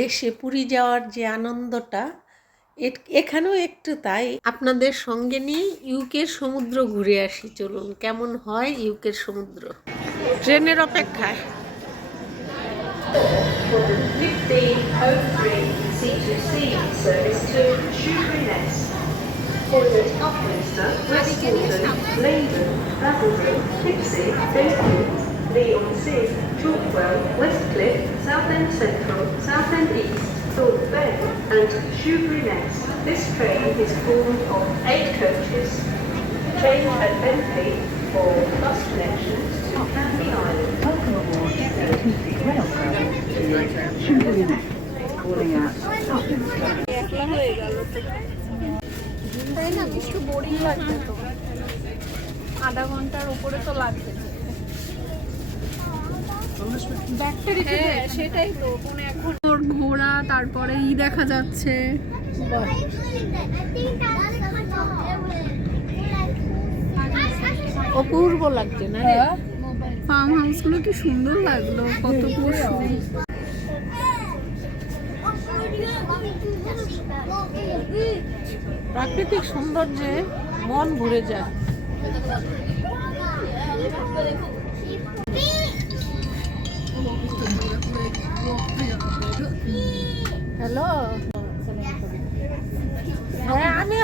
দেশে পুরী যাওয়ার যে আনন্দটা এখানেও একটু তাই। আপনাদের সঙ্গে নিয়ে ইউকের সমুদ্র ঘুরে আসি, চলুন কেমন হয় ইউকের সমুদ্র। ট্রেনের অপেক্ষায় Leigh-on-Sea, Chalkwell, Westcliff, Southend Central, Southend East, Thorpe Bay and Shoebury-Ness. This train is formed of 8 coaches. Change at Bentley for bus connections to Canvey Island. Welcome aboard LTC Rail service to Shoebury-Ness. Calling at Southend. একলা হয়ে গেল তো, তাই না? একটু boring লাগবে তো, আধা ঘন্টার উপরে তো লাগবে। হ্যাঁ সেটাই তো, মানে এখন ঘোড়া, তারপরে দেখা যাচ্ছে। অপূর্ব লাগছে না? ফার্ম হাউস গুলো কি সুন্দর লাগলো, কত পশু। প্রাকৃতিক সৌন্দর্যে মন ভরে যায়। হ্যালো, হ্যাঁ আমি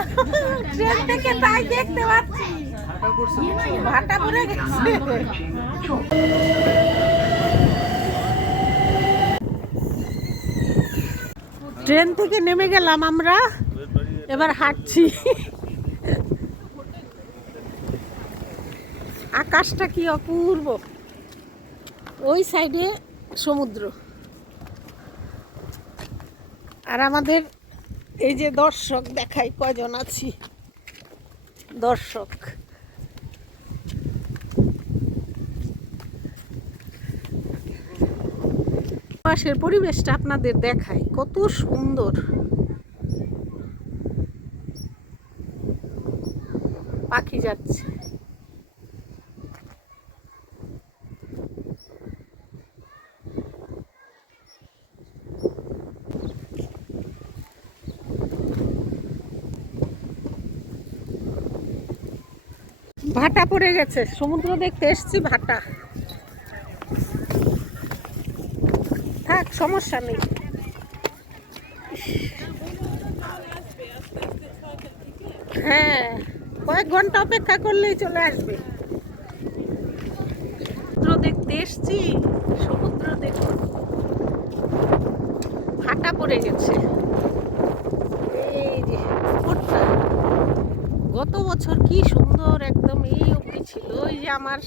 ট্রেন থেকে তাই দেখতে পাচ্ছি, ভাটা পড়ে গেছে। ট্রেন থেকে নেমে গেলাম আমরা, এবার হাঁটছি। আকাশটা কি অপূর্ব, ওই সাইডে সমুদ্র, আর আমাদের এই যে দর্শক দেখাই কয়জন আছি। দর্শক পাশের পরিবেশটা আপনাদের দেখাই, কত সুন্দর। পাখি যাচ্ছে, ভাটা পড়ে গেছে, সমুদ্র দেখতে এসছি, ভাটা। থাক, সমস্যা নেই। হ্যাঁ, কয়েক ঘন্টা অপেক্ষা করলেই চলে আসবে। সমুদ্র দেখতে এসছি, সমুদ্র দেখুন, ভাটা পড়ে গেছে। এই যে পুকুরটা গত বছর কি সুন্দর একদম এই অবধি ছিল। ওই যে আমার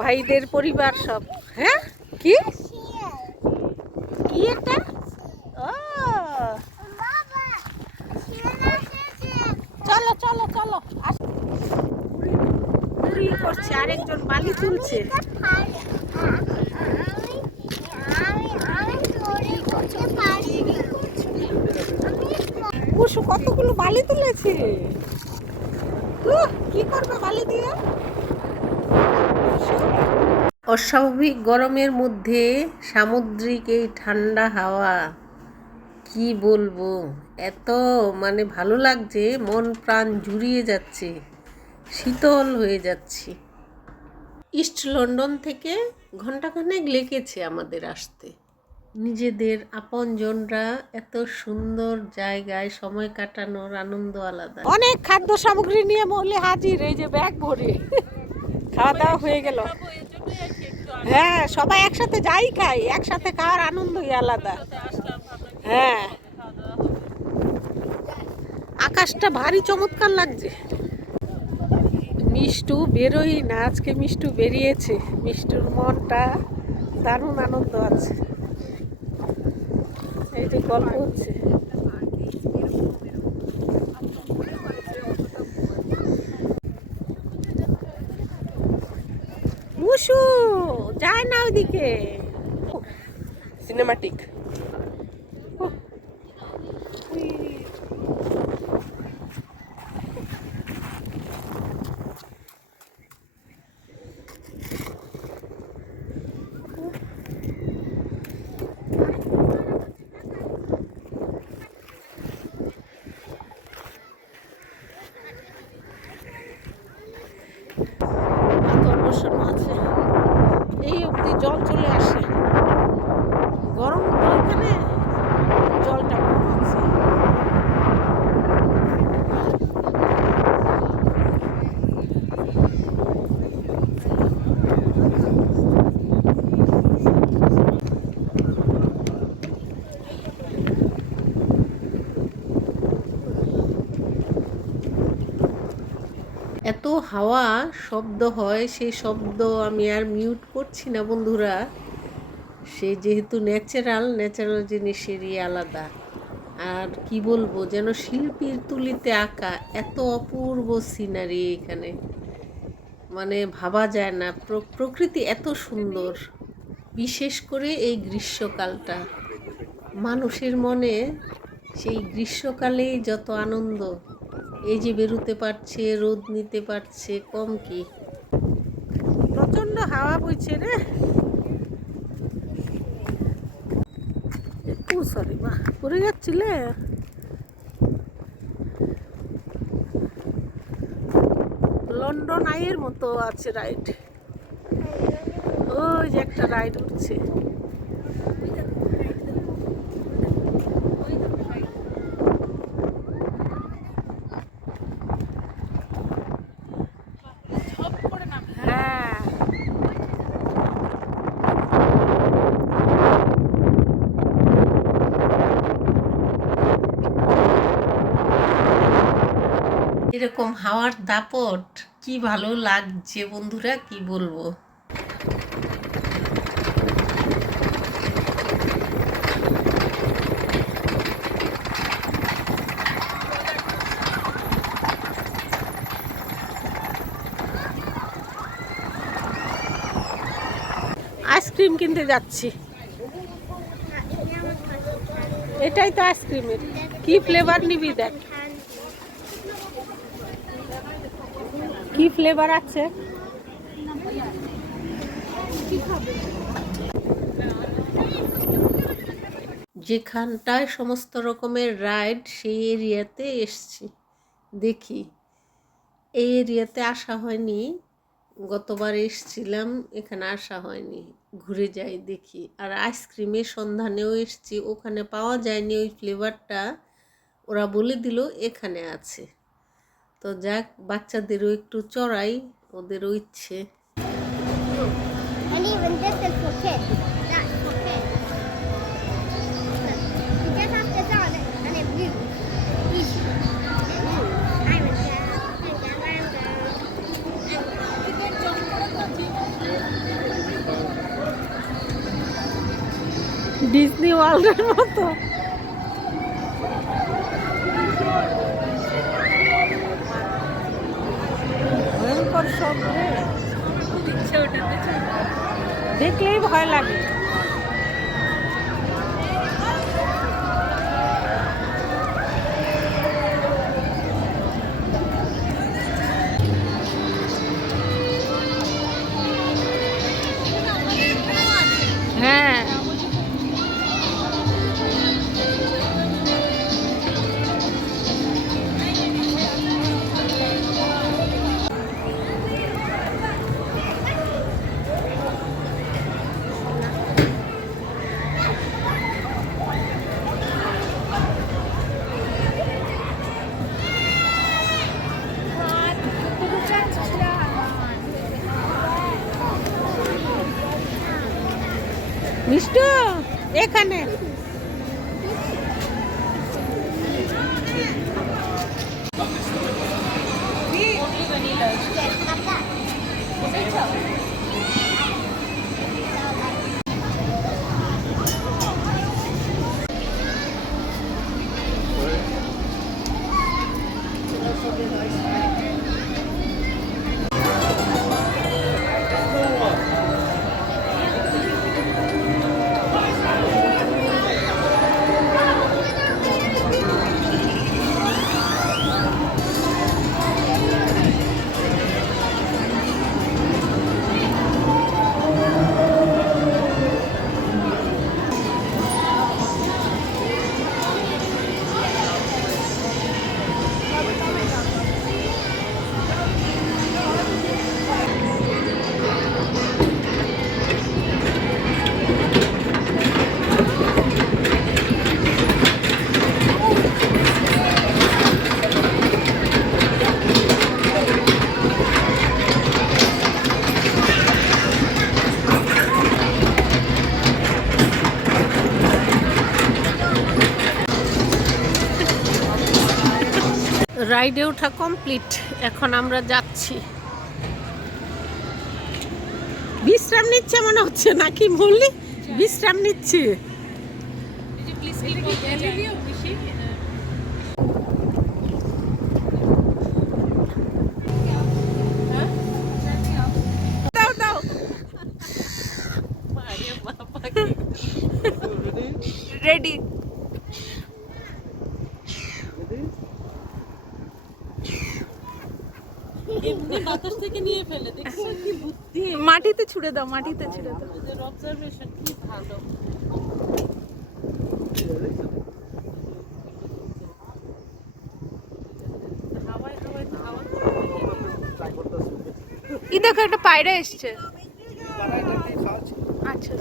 ভাইদের পরিবার সব। হ্যাঁ, কি কি এটা? ও চলো চলো চলো, করছে, আরেকজন বালি তুলছে। কুসু কতগুলো বালি তুলেছে, কি করবে বালি দিয়ে? অস্বাভাবিক গরমের মধ্যে সামুদ্রিক এই ঠান্ডা হাওয়া, কি বলবো, এত মানে ভালো লাগছে, মন প্রাণ জুড়িয়ে যাচ্ছে, শীতল হয়ে যাচ্ছি। ইস্ট লন্ডন থেকে ঘন্টাখানেক লেগেছে আমাদের আসতে। নিজেদের আপনজনরা এত সুন্দর জায়গায় সময় কাটানোর আনন্দ আলাদা। অনেক খাদ্য সামগ্রী নিয়ে মহলে হাজির, এই যে ব্যাগ ভরে। খাওয়া দাওয়া হয়ে গেল। হ্যাঁ, সবাই একসাথে যাই খাই, একসাথে খাওয়ার আনন্দই আলাদা। হ্যাঁ, আকাশটা ভারী চমৎকার লাগছে। মিষ্টু বেরোই না, আজকে মিষ্টু বেরিয়েছে। মিষ্টুর মনটা দারুণ আনন্দ আছে, এই যে গল্প হচ্ছে। মুসু যায় না ওইদিকে, সিনেমাটিক। এত হাওয়া শব্দ হয়, সেই শব্দ আমি আর মিউট করছি না বন্ধুরা। সে যেহেতু ন্যাচারাল জিনিসেরই আলাদা। আর কি বলবো, যেন শিল্পীর তুলিতে আঁকা এত অপূর্ব সিনারি এখানে, মানে ভাবা যায় না। প্রকৃতি এত সুন্দর, বিশেষ করে এই গ্রীষ্মকালটা। মানুষের মনে সেই গ্রীষ্মকালেই যত আনন্দ, এই যে বেরোতে পারছে, রোদ নিতে পারছে, কম কি। প্রচণ্ড হাওয়া বইছে রে। ও সরি মা, পড়ে যাচ্ছিলে। লন্ডন আইয়ের মতো আছে রাইড। ওই যে একটা রাইড উঠছে। হ্যাঁ, এরকম হাওয়ার দাপট কি ভালো লাগছে বন্ধুরা, কি বলবো। আইসক্রিম কিনতে যাচ্ছি। এটাই তো আইসক্রিমের। কি ফ্লেভার নিবি দেখ, কি ফ্লেভার আছে। যেখানটায় সমস্ত রকমের রাইড, সেই এরিয়াতে এসছি। দেখি, এই এরিয়াতে আসা হয়নি, গতবার এসছিলাম, এখানে আসা হয়নি। ঘুরে যাই দেখি। আর আইসক্রিমের সন্ধানেও এসছি, ওখানে পাওয়া যায়নি ওই ফ্লেভারটা। ওরা বলে দিল এখানে আছে। তো যাক, বাচ্চাদেরও একটু চড়াই, ওদেরও ইচ্ছে। And even this is for kids. That's for kids. You just have to start it and it moves. Easy. I'm a girl. Disney ওয়ার্ল্ডের মতো। ভয়ঙ্কর শব্দ, দেখলেই ভয় লাগে। হ্যাঁ, মিষ্টু এখানে। রাইডে ওঠা কমপ্লিট। এখন আমরা যাচ্ছি। বিশ্রাম নিচ্ছে মনে হচ্ছে, নাকি বললি? বিশ্রাম নিচ্ছে। দাও দাও। রেডি। বাতাস থেকে নিয়ে ফেলে, দেখছো কি বুদ্ধি, মাটিতে ছুড়ে দাও, মাটিতে ছুড়ে দাও। ওদের অবজারভেশন কি ভালো। হাওয়ায় হাওয়ায় হাওয়া এই দেখো একটা পায়রা এসছে। আচ্ছা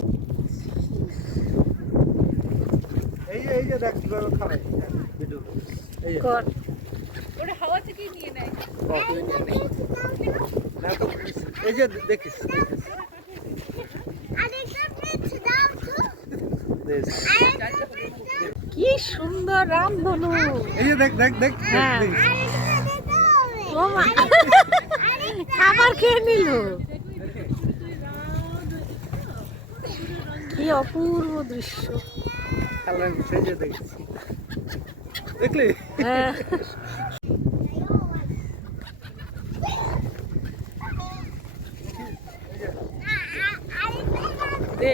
এই যে দেখ কিভাবে খাওয়াই ভিডিও এই যে কর। ওরা হাওয়া থেকেই নিয়ে নেয়। না তো এই যে দেখিস দেখ কি সুন্দর রামধনু। এই যে দেখ দেখ দেখ হ্যাঁ। দেখ। ও মা, খাবার খেয়ে নিল। কি অপূর্ব দৃশ্য। কালার সেই যে দেখিস দেখলি হ্যাঁ। দে।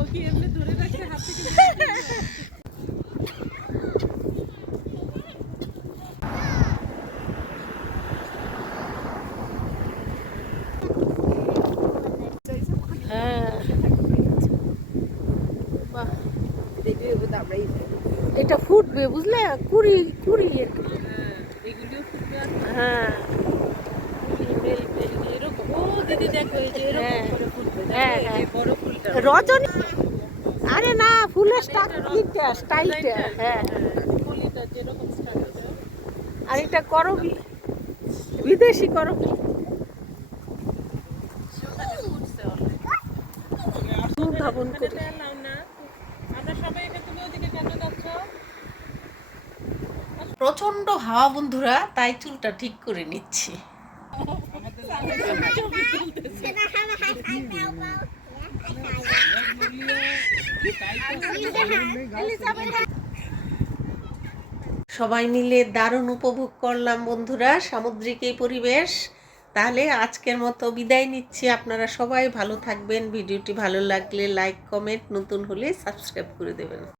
ওকে এমনি ধরে রাখতে হাত থেকে হ্যাঁ। বাহ। এটা ফুটবে বুঝলে, কুড়ি কুড়ি এটা। এগুলিও ফুটবে আর হ্যাঁ এরকম। ও দিদি দেখো এই যে হ্যাঁ। এরকম করে ফুটবে, হ্যাঁ, দেখো এই হ্যাঁ। যে বড় ফুলটা। রজনী। আরে না, ফুলের স্টাইলটা। হ্যাঁ। ফুলটা যেরকম স্টাইলটা। আর এটা করবি, বিদেশি করবি। ধাবন করি। নাও না, আমরা সবাই এটা, তুমি ওদিকে কেন যাচ্ছ? প্রচন্ড হাওয়া বন্ধুরা, তাই চুলটা ঠিক করে নিচ্ছি। সবাই মিলে দারুণ উপভোগ করলাম বন্ধুরা সামুদ্রিক এই পরিবেশ। তাহলে আজকের মতো বিদায় নিচ্ছি। আপনারা সবাই ভালো থাকবেন। ভিডিওটি ভালো লাগলে লাইক, কমেন্ট, নতুন হলে সাবস্ক্রাইব করে দেবেন।